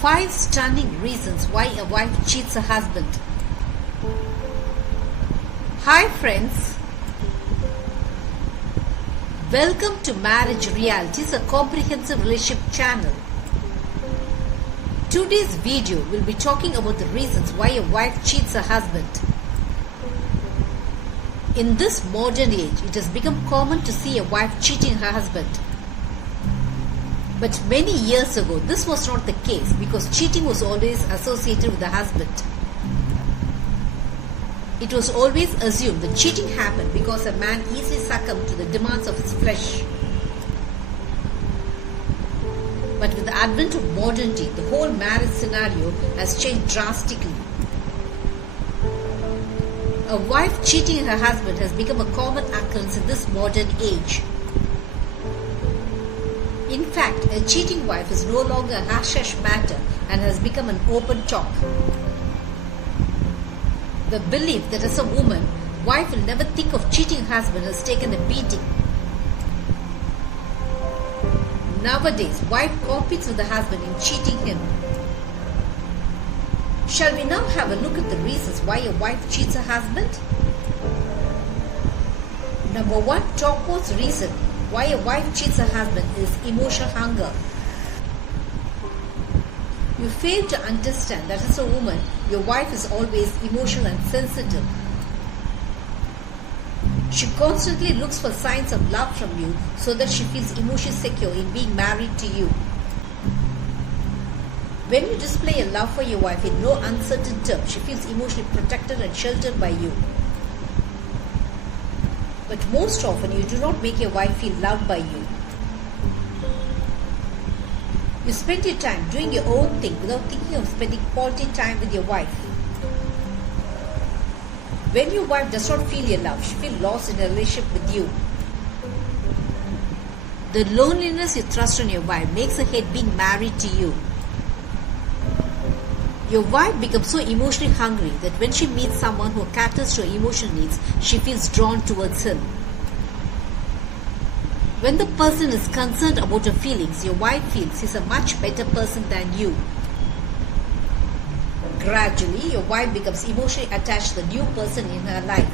5 stunning reasons why a wife cheats her husband. Hi friends, welcome to Marriage Realities, a comprehensive relationship channel. Today's video will be talking about the reasons why a wife cheats her husband. In this modern age, it has become common to see a wife cheating her husband. But many years ago, this was not the case because cheating was always associated with the husband. It was always assumed that cheating happened because a man easily succumbed to the demands of his flesh. But with the advent of modernity, the whole marriage scenario has changed drastically. A wife cheating her husband has become a common occurrence in this modern age. In fact, a cheating wife is no longer a hush-hush matter and has become an open talk. The belief that as a woman, wife will never think of cheating husband has taken a beating. Nowadays, wife competes with the husband in cheating him. Shall we now have a look at the reasons why a wife cheats her husband? Number 1 topmost reason why a wife cheats her husband is emotional hunger. You fail to understand that as a woman, your wife is always emotional and sensitive. She constantly looks for signs of love from you so that she feels emotionally secure in being married to you. When you display a love for your wife in no uncertain terms, she feels emotionally protected and sheltered by you. But most often, you do not make your wife feel loved by you. You spend your time doing your own thing without thinking of spending quality time with your wife. When your wife does not feel your love, she feels lost in a relationship with you. The loneliness you thrust on your wife makes her hate being married to you. Your wife becomes so emotionally hungry that when she meets someone who caters to her emotional needs, she feels drawn towards him. When the person is concerned about her feelings, your wife feels he's a much better person than you. Gradually, your wife becomes emotionally attached to the new person in her life.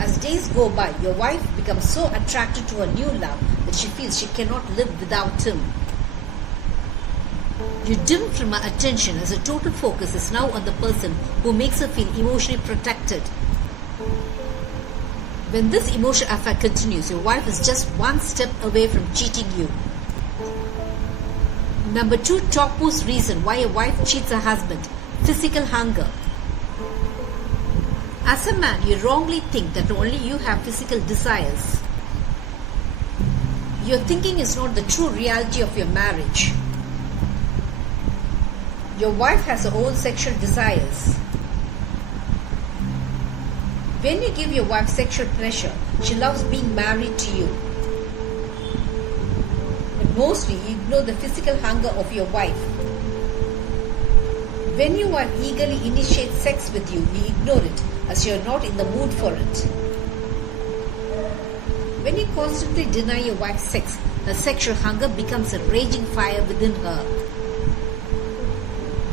As days go by, your wife becomes so attracted to her new love that she feels she cannot live without him. You dim from her attention as her total focus is now on the person who makes her feel emotionally protected. When this emotional affair continues, your wife is just one step away from cheating you. Number 2 topmost reason why a wife cheats her husband: physical hunger. As a man, you wrongly think that only you have physical desires. Your thinking is not the true reality of your marriage. Your wife has her own sexual desires. When you give your wife sexual pleasure, she loves being married to you. But mostly you ignore the physical hunger of your wife. When your wife eagerly initiates sex with you, you ignore it as you are not in the mood for it. When you constantly deny your wife sex, her sexual hunger becomes a raging fire within her.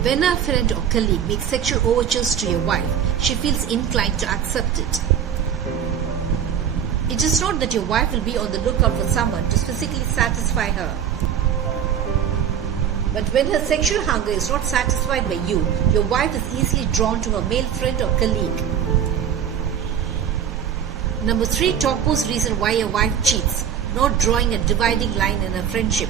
When a friend or colleague makes sexual overtures to your wife, she feels inclined to accept it. It is not that your wife will be on the lookout for someone to physically satisfy her. But when her sexual hunger is not satisfied by you, your wife is easily drawn to her male friend or colleague. Number 3 topmost reason why a wife cheats: not drawing a dividing line in a friendship.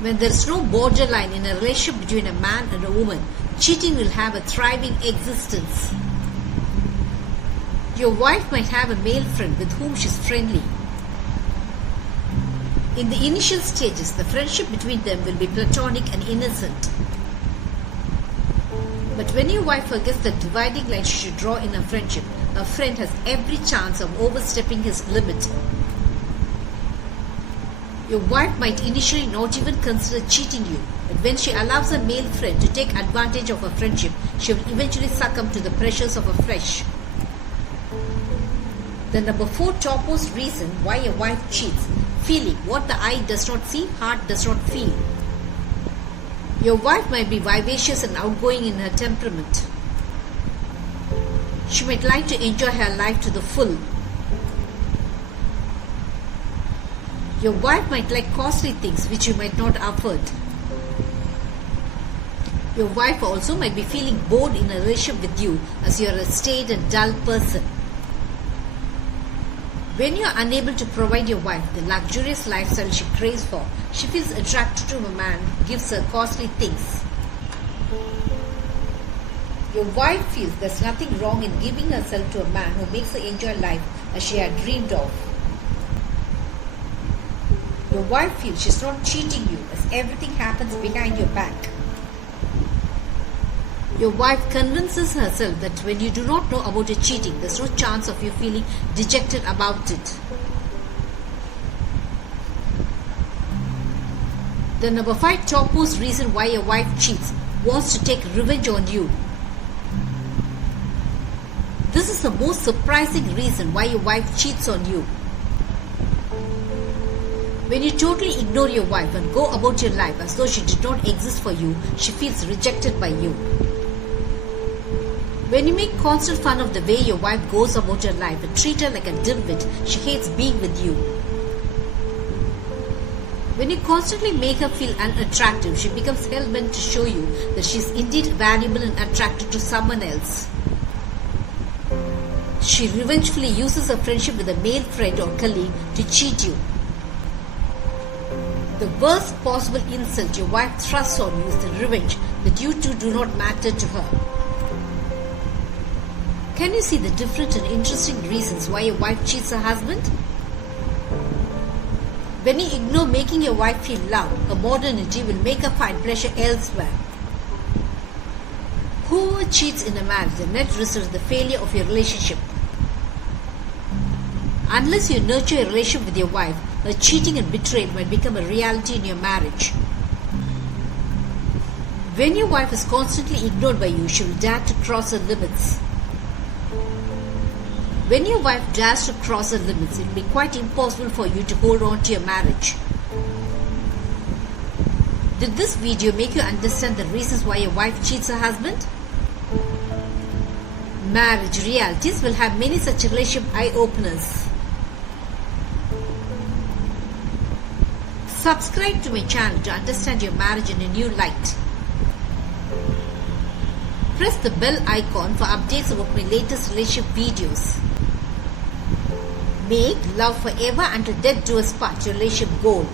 When there is no borderline in a relationship between a man and a woman, cheating will have a thriving existence. Your wife might have a male friend with whom she is friendly. In the initial stages, the friendship between them will be platonic and innocent. But when your wife forgets the dividing line she should draw in a friendship, a friend has every chance of overstepping his limit. Your wife might initially not even consider cheating you, but when she allows a male friend to take advantage of her friendship, she will eventually succumb to the pressures of her flesh. The number 4 topmost reason why a wife cheats: feeling. What the eye does not see, heart does not feel. Your wife might be vivacious and outgoing in her temperament. She might like to enjoy her life to the full. Your wife might like costly things which you might not afford. Your wife also might be feeling bored in a relationship with you as you are a staid and dull person. When you are unable to provide your wife the luxurious lifestyle she craves for, she feels attracted to a man who gives her costly things. Your wife feels there's nothing wrong in giving herself to a man who makes her enjoy life as she had dreamed of. Your wife feels she's not cheating you as everything happens behind your back. Your wife convinces herself that when you do not know about your cheating, there's no chance of you feeling dejected about it. The number 5 topmost reason why your wife cheats wants to take revenge on you. This is the most surprising reason why your wife cheats on you. When you totally ignore your wife and go about your life as though she did not exist for you, she feels rejected by you. When you make constant fun of the way your wife goes about her life and treat her like a dimwit, she hates being with you. When you constantly make her feel unattractive, she becomes hell-bent to show you that she is indeed valuable and attracted to someone else. She revengefully uses her friendship with a male friend or colleague to cheat you. The worst possible insult your wife thrusts on you is the revenge that you two do not matter to her. Can you see the different and interesting reasons why your wife cheats her husband? When you ignore making your wife feel loved, her modernity will make her find pleasure elsewhere. Whoever cheats in a marriage, the net result is the failure of your relationship. Unless you nurture a relationship with your wife, her cheating and betrayal might become a reality in your marriage. When your wife is constantly ignored by you, she will dare to cross her limits. When your wife dares to cross her limits, it will be quite impossible for you to hold on to your marriage. Did this video make you understand the reasons why your wife cheats her husband? Marriage realities will have many such relationship eye-openers. Subscribe to my channel to understand your marriage in a new light. Press the bell icon for updates about my latest relationship videos. Make love forever until death do us part your relationship goal.